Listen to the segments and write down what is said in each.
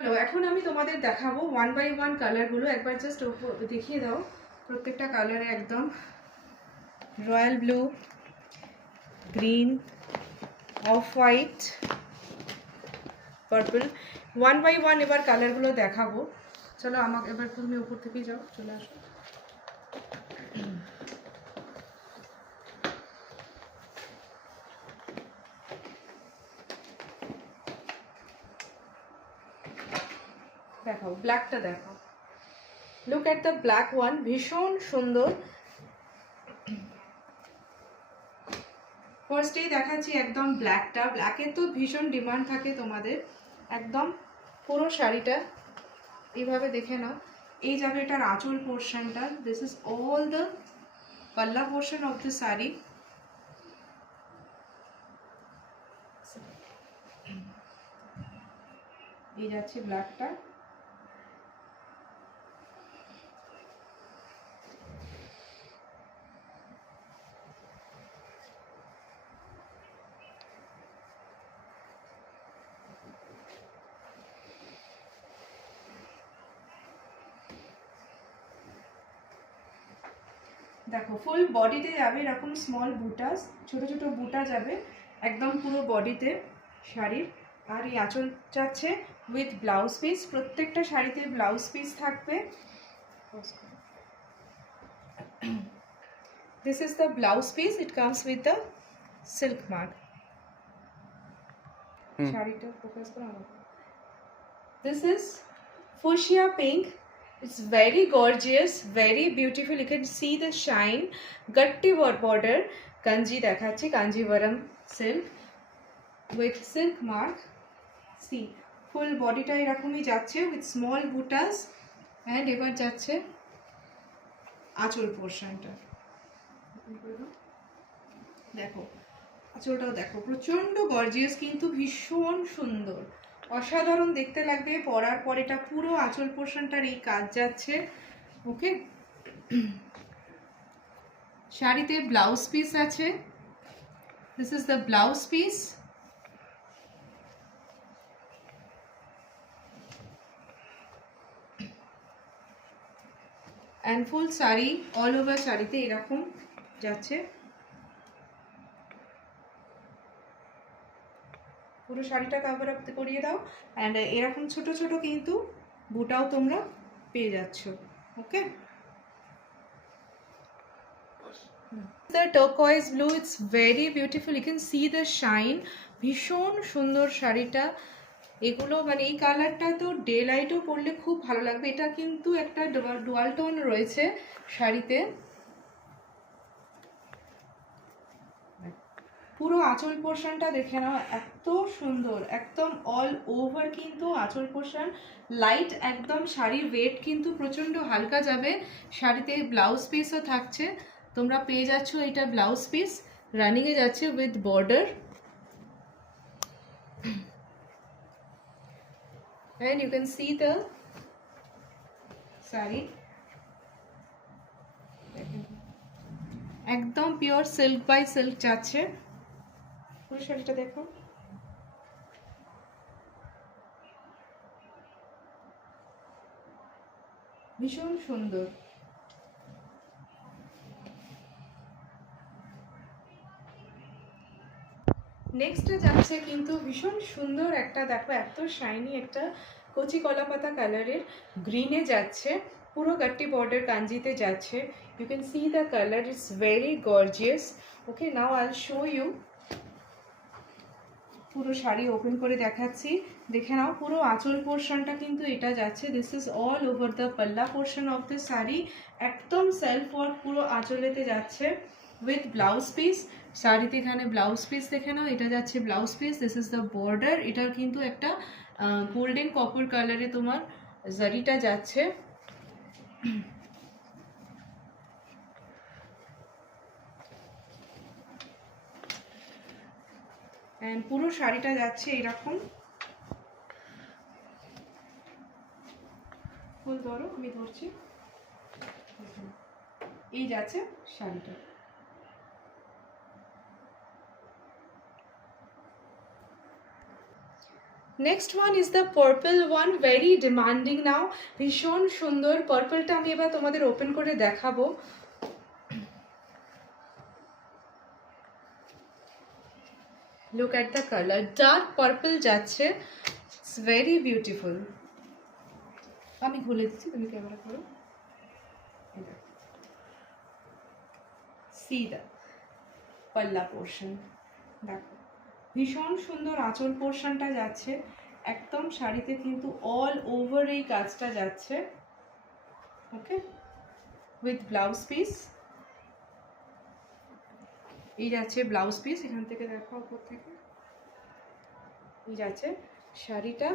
চলো এখন আমি তোমাদের দেখাবো ওয়ান বাই ওয়ান কালারগুলো। একবার জাস্ট দেখিয়ে দাও প্রত্যেকটা কালারে। একদম royal blue, green, off white, purple, one by one এবার কালারগুলো দেখাবো। চলো আমাকে এবার তুমি উপর থেকেই যাও, চলে আসো। দেখাও ব্ল্যাকটা, দেখাও। Look at the black one, ভীষণ সুন্দর। ফার্স্টেই দেখাচ্ছি একদম ব্ল্যাকটা। ব্ল্যাকের তো ভীষণ ডিমান্ড থাকে তোমাদের। একদম পুরো শাড়িটা এইভাবে দেখে নাও। এই যাবে এটার আঁচল পোর্শনটা। দিস ইজ অল দ্য পাল্লা পোর্শন অফ দ্য শাড়ি। এই যাচ্ছে ব্ল্যাকটা। দেখো ফুল বডিতে যাবে এরকম স্মল বুটাস, ছোট ছোট বুটা যাবে একদম পুরো বডিতে শাড়ির। আর এই আঁচল যাচ্ছে উইথ ব্লাউজ পিস। প্রত্যেকটা শাড়িতে ব্লাউজ পিস থাকবে। This is the blouse piece, it comes with the silk mark. শাড়িটা ফোকাস করো। This is fuchsia pink. It's very gorgeous, very beautiful. You can see the shine. Gatti border, kanji dekhachhi, kanjivaram silk with silk mark. See, full body ta erakomই যাচ্ছে with small butas and এবার যাচ্ছে আঁচল পোরশনটা। দেখো আঁচলটাও দেখো, প্রচন্ড গর্জিয়াস কিন্তু ভীষণ সুন্দর, অসাধারণ দেখতে লাগবে। পরার পর এটা পুরো আঁচল পোর্শনটার এই কাজ যাচ্ছে। ওকে, শাড়িতে ব্লাউজ পিস আছে। This is the blouse piece. And full sari all over শাড়িতে এরকম যাচ্ছে। পুরো শাড়িটা কভার আপ করিয়ে দাও। অ্যান্ড এরকম ছোট ছোট কিন্তু বুটাও তোমরা পেয়ে যাচ্ছ। ওকে, the turquoise blue, it's very beautiful. You can see the shine. ভীষণ সুন্দর শাড়িটা। এগুলো মানে এই কালারটা তো ডে লাইটও পরলে খুব ভালো লাগবে। এটা কিন্তু একটা ডুয়াল টোন রয়েছে শাড়িতে। পুরো আঁচল পোর্শনটা দেখে নাও, এত সুন্দর, একদম অল ওভার কিন্তু আঁচল পোর্শন লাইট একদম। শাড়ির ওয়েট কিন্তু প্রচন্ড হালকা যাবে। শাড়িতে ব্লাউজ পিসও থাকছে, তোমরা পেয়ে যাচ্ছ এটা ব্লাউজ পিস রানিং এ যাচ্ছে with border. and you can see the sari একদম পিওর সিল্ক বাই সিল্ক যাচ্ছে। পুরো শাড়িটা দেখো, ভীষণ সুন্দর। নেক্সট যাচ্ছে কিন্তু ভীষণ সুন্দর একটা, দেখো এত শাইনি একটা কচি কলা পাতা কালারের গ্রিনে যাচ্ছে, পুরো গাট্টি বর্ডার কাঞ্জিতে যাচ্ছে। You can see the colour, it's very gorgeous. Okay, now I will show you. পুরো শাড়ি ওপেন করে দেখাচ্ছি, দেখে নাও। পুরো আঁচল পোর্শনটা কিন্তু এটা যাচ্ছে। This is all over the পাল্লা পোর্শন অফ দ্য শাড়ি। একদম সেলফ ওয়ার্ক পুরো আঁচলেতে যাচ্ছে উইথ ব্লাউজ পিস। শাড়িতে এখানে ব্লাউজ পিস দেখে নাও, এটা যাচ্ছে blouse piece. This is the border. এটার কিন্তু একটা গোল্ডেন কপার কালারে তোমার জারিটা যাচ্ছে। অ্যান্ড পুরো শাড়িটা যাচ্ছে এরকম। ফুল ধরো, আমি ধরছি। এই যাচ্ছে শাড়িটা। Next one is the purple one, very demanding now, ভীষণ সুন্দর। পার্পলটা আমি এবার তোমাদের ওপেন করে দেখাবো। Look at the colour, dark purple যাচ্ছে, ইটস ভেরি বিউটিফুল। আমি খুলে দিচ্ছি, তুমি ক্যামেরা করো। সি দ্য পাল্লা পোর্শন, দেখো ভীষণ সুন্দর আঁচল পোর্শনটা যাচ্ছে, একদম শাড়িতে কিন্তু অল ওভার এই কাজটা যাচ্ছে। ওকে, উইথ ব্লাউজ পিস, এই যাচ্ছে ব্লাউজ পিস, এখান থেকে দেখো উপর থেকে এই যাচ্ছে শাড়িটা।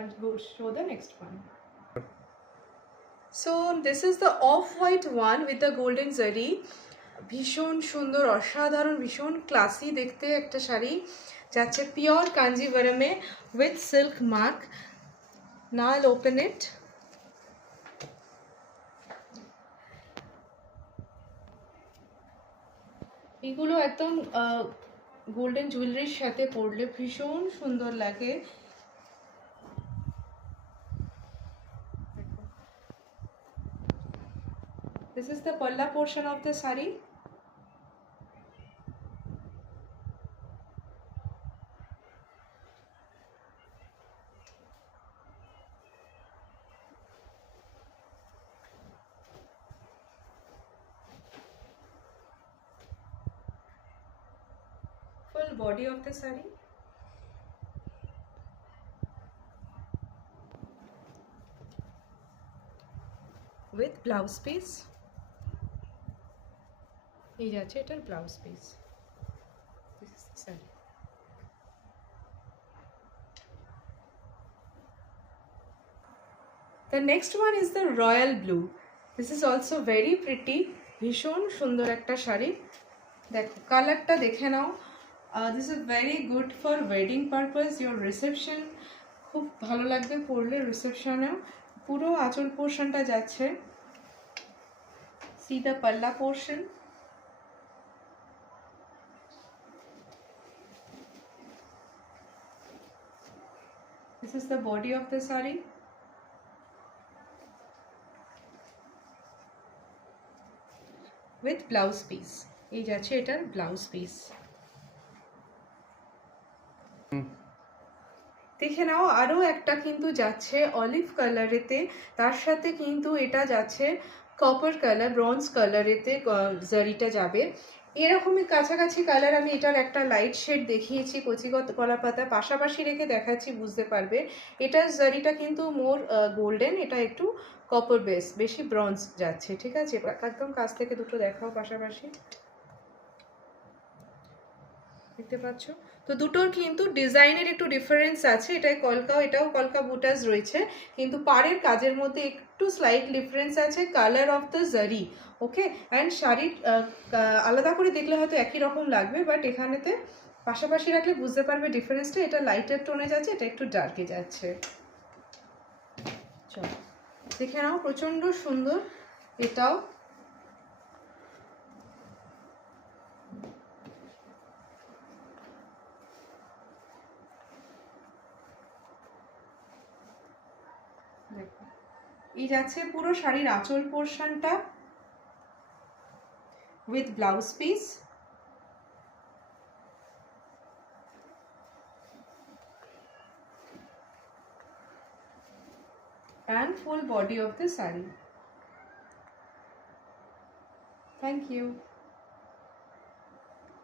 I'll go show the next one. So this is the off-white one with the golden zari. ভীষণ সুন্দর, অসাধারণ, ভীষণ ক্লাসি দেখতে একটা শাড়ি যাচ্ছে, পিওর কাঞ্জিভারমে with silk mark. Now I'll open it. এগুলো একদম গোল্ডেন জুয়েলারির সাথে পরলে ভীষণ সুন্দর লাগে। This is the palla portion of the saree. Full body of the saree. With blouse piece. এই যাচ্ছে এটার blouse piece. This is the saree. The next one is the royal blue. This is also very pretty. ভীষণ সুন্দর একটা শাড়ি, দেখো কালারটা দেখে নাও। This is very good for wedding purpose, your reception, খুব ভালো লাগবে পরলে রিসেপশনেও। পুরো আঁচল পোর্শনটা যাচ্ছে, see the palla portion. This is the body of the saree. With blouse piece. এই যাচ্ছে এটার ব্লাউজ পিস। দেখে নাও আরো একটা কিন্তু যাচ্ছে অলিভ কালারেতে, তার সাথে কিন্তু এটা যাচ্ছে কপার কালার, ব্রঞ্জ কালারেতে জারিটা যাবে। এরকমই কাছাকাছি কালার আমি এটার একটা লাইট শেড দেখিয়েছি কচিগত কলা পাতা, পাশাপাশি রেখে দেখাচ্ছি, বুঝতে পারবে। এটার জারিটা কিন্তু মোর গোল্ডেন, এটা একটু কপার বেস, বেশি ব্রঞ্জ যাচ্ছে। ঠিক আছে, একদম কাছ থেকে দুটো দেখাও পাশাপাশি, দেখতে পাচ্ছ তো দুটোর কিন্তু ডিজাইনের একটু ডিফারেন্স আছে। এটাই কলকাও, এটাও কলকা বুটাস রয়েছে, কিন্তু পাড়ের কাজের মধ্যে একটু স্লাইট ডিফারেন্স আছে, কালার অফ দ্য জারি। ওকে, অ্যান্ড শাড়ির আলাদা করে দেখলে হয়তো একই রকম লাগবে, বাট এখানেতে পাশাপাশি রাখলে বুঝতে পারবে ডিফারেন্সটা। এটা লাইটার টোনে যাচ্ছে, এটা একটু ডার্কে যাচ্ছে। চলো দেখে নাও, প্রচণ্ড সুন্দর এটাও। এই যাচ্ছে পুরো শাড়ির আঁচল পোর্শনটা with blouse piece, and full body of the saree. Thank you.